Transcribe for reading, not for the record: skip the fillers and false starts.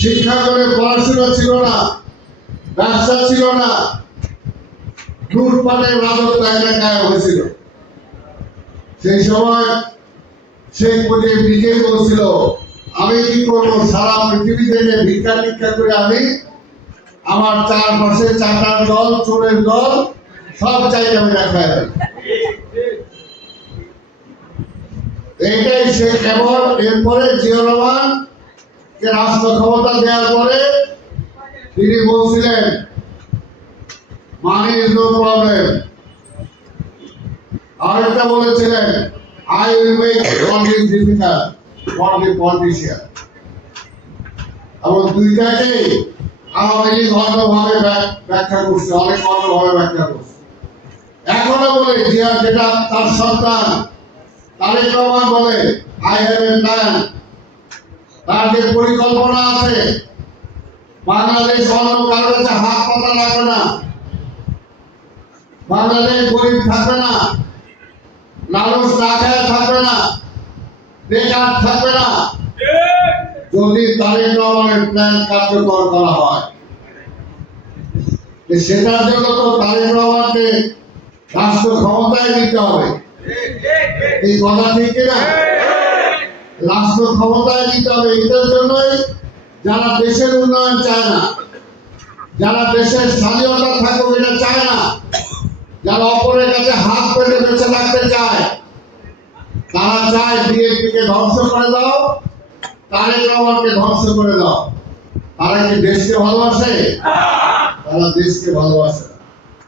শিক্ষা করে পড়াশোনা ছিল না, ব্যবসা ছিল না, লুটপাটের রাজত্ব এলাকায় হয়েছিল। সেই সময় শেখ মুজিব নিজেই বলছিল, আমি কি করবো, সারা পৃথিবী থেকে ভিক্ষা টিক্ষা করে আমি আমার চারপাশে চাটার দল, চোরের দল সব চাইতে আমি দেখাই। এইটাই সে কেবল এরপরে জিয়া রহমানকে রাষ্ট্র ক্ষমতা দেওয়ার পরে তিনি বলছিলেন মানি ইজ নো প্রবলেম। আরেকটা বলেছিলেন I will make politics difficult for the politician. এবং দুইটাকেই আওয়ামী লীগ অন্যভাবে ব্যাখ্যা করছে, অনেক অন্যভাবে ব্যাখ্যা করছে। এখনো বলে জিয়া, যেটা তার সন্তান তারেক রহমান বলে আই হ্যাভ এ প্ল্যান। তার যে পরিকল্পনা আছে, বাংলাদেশ অন্য কারোর কাছে হাত পাতা লাগবে না, বাংলাদেশ গরিব থাকবে না, মানুষ না খেয়ে থাকবে না, বেকার থাকবে না, যদি তারেক রহমানের প্ল্যান কার্যকর করা হয়। সেটার জন্য তো তারেক রহমানকে রাষ্ট্র ক্ষমতায় নিতে হবে। এই কথা ঠিক কিনা? রাষ্ট্র ক্ষমতায় নিতে হবে। এটার জন্যই যারা দেশের উন্নয়ন চায় না, যারা দেশের স্বাধীনতা থাকুক এটা চায় না, যারা অপরের কাছে হাত পেতে বেঁচে থাকতে চায়, তারা চায় বিএনপিকে ধ্বংস করে দাও, তারেক রহমানকে ধ্বংস করে দাও। তারা কি দেশকে ভালোবাসে? তারা দেশকে ভালোবাসে।